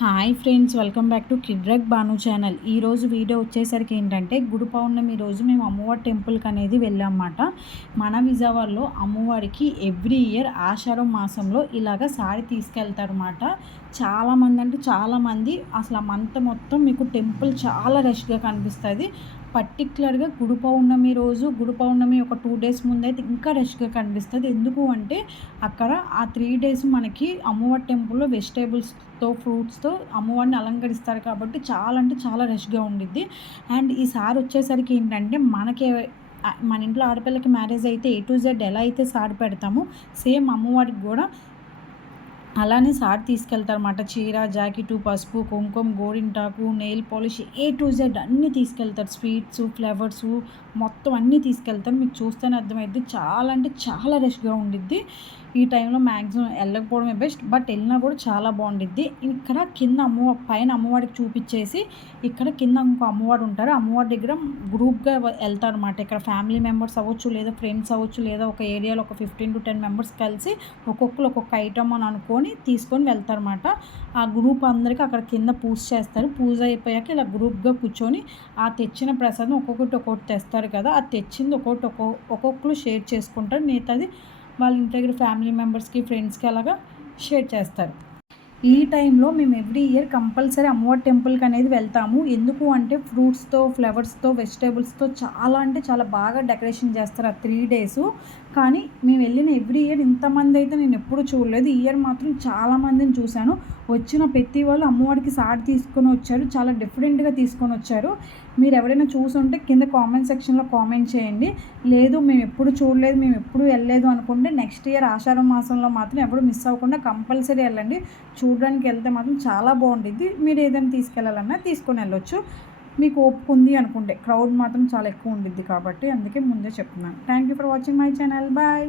Hi friends welcome back to కిడ్రక్ బాను channel. ఈరోజు video వచ్చేసరికి ఏంటంటే గుడి పౌర్ణమి రోజు మేము అమ్మవారి టెంపుల్కి అనేది వెళ్ళామన్నమాట. మన విజయవాడలో అమ్మవారికి ఎవ్రీ ఇయర్ ఆషాఢం మాసంలో ఇలాగ సారీ తీసుకెళ్తారన్నమాట. చాలామంది అంటే చాలామంది అసలు ఆ మంత్ మొత్తం మీకు టెంపుల్ చాలా రష్గా కనిపిస్తుంది. పర్టికులర్గా గుడి పౌర్ణమి రోజు గుడి పౌర్ణమి ఒక టూ డేస్ ముందు అయితే ఇంకా రష్గా కనిపిస్తుంది. ఎందుకు అంటే అక్కడ ఆ త్రీ డేస్ మనకి అమ్మవారి టెంపుల్లో వెజిటేబుల్స్తో ఫ్రూట్స్తో అమ్మవారిని అలంకరిస్తారు కాబట్టి చాలా అంటే చాలా రష్గా ఉండిద్ది. అండ్ ఈసారి వచ్చేసరికి ఏంటంటే మనకి మన ఇంట్లో ఆడపిల్లకి మ్యారేజ్ అయితే ఏ టు జెడ్ ఎలా అయితే సారి పెడతామో సేమ్ అమ్మవారికి కూడా అలానే సార్ తీసుకెళ్తారన్నమాట. చీర జాకెట్ పసుపు కుంకుమ గోరింటాకు nail polish A to Z అన్నీ తీసుకెళ్తారు. స్వీట్స్ ఫ్లేవర్స్ మొత్తం అన్నీ తీసుకెళ్తారు. మీకు చూస్తేనే అర్థమైద్ది. చాలా అంటే చాలా రష్గా ఉండిద్ది. ఈ టైంలో మ్యాక్సిమం వెళ్ళకపోవడమే బెస్ట్. బట్ వెళ్ళినా కూడా చాలా బాగుండిద్ది. ఇక్కడ కింద అమ్మ పైన అమ్మవారికి చూపించేసి ఇక్కడ కింద ఇంకో అమ్మవారు ఉంటారు అమ్మవారి దగ్గర గ్రూప్గా వెళ్తారు అనమాట ఇక్కడ ఫ్యామిలీ మెంబర్స్ అవ్వచ్చు లేదా ఫ్రెండ్స్ అవ్వచ్చు లేదా ఒక ఏరియాలో ఒక ఫిఫ్టీన్ టు టెన్ మెంబర్స్ కలిసి ఒక్కొక్కరు ఒక్కొక్క ఐటమ్ అని అనుకోని తీసుకొని వెళ్తారనమాట ఆ గ్రూప్ అందరికీ అక్కడ కింద పూజ చేస్తారు. పూజ అయిపోయాక ఇలా గ్రూప్గా కూర్చొని ఆ తెచ్చిన ప్రసాదం ఒక్కొక్కటి ఒక్కొక్కటి తెస్తారు కదా. ఆ తెచ్చింది ఒక్కొక్కటి ఒక్కొక్కరు షేర్ చేసుకుంటారు. మిగతాది వాళ్ళ ఇంటి దగ్గర ఫ్యామిలీ మెంబర్స్కి ఫ్రెండ్స్కి అలాగా షేర్ చేస్తారు. ఈ టైంలో మేము ఎవ్రీ ఇయర్ కంపల్సరీ అమ్మవారి టెంపుల్కి అనేది వెళ్తాము. ఎందుకు అంటే ఫ్రూట్స్తో ఫ్లవర్స్తో వెజిటేబుల్స్తో చాలా అంటే చాలా బాగా డెకరేషన్ చేస్తారు ఆ త్రీ డేస్. కానీ మేము వెళ్ళిన ఎవ్రీ ఇయర్ ఇంతమంది అయితే నేను ఎప్పుడు చూడలేదు. ఈ ఇయర్ మాత్రం చాలామందిని చూశాను. వచ్చిన ప్రతి వాళ్ళు అమ్మవారికి సాడ్ తీసుకొని వచ్చారు. చాలా డిఫరెంట్గా తీసుకొని వచ్చారు. మీరు ఎవరైనా చూసుంటే కింద కామెంట్ సెక్షన్లో కామెంట్ చేయండి. లేదు మేము ఎప్పుడు చూడలేదు మేము ఎప్పుడు వెళ్ళలేదు అనుకుంటే నెక్స్ట్ ఇయర్ ఆషాఢ మాసంలో మాత్రం ఎప్పుడు మిస్ అవ్వకుండా కంపల్సరీ వెళ్ళండి. చూడడానికి వెళ్తే మాత్రం చాలా బాగుంటుంది మీరు ఏదైనా తీసుకెళ్ళాలన్నా తీసుకొని వెళ్ళొచ్చు. మీకు ఒప్పుకుంది ఉంది అనుకుంటే. క్రౌడ్ మాత్రం చాలా ఎక్కువ ఉండిద్ది కాబట్టి అందుకే ముందే చెప్తున్నాను. Thank you for watching my channel bye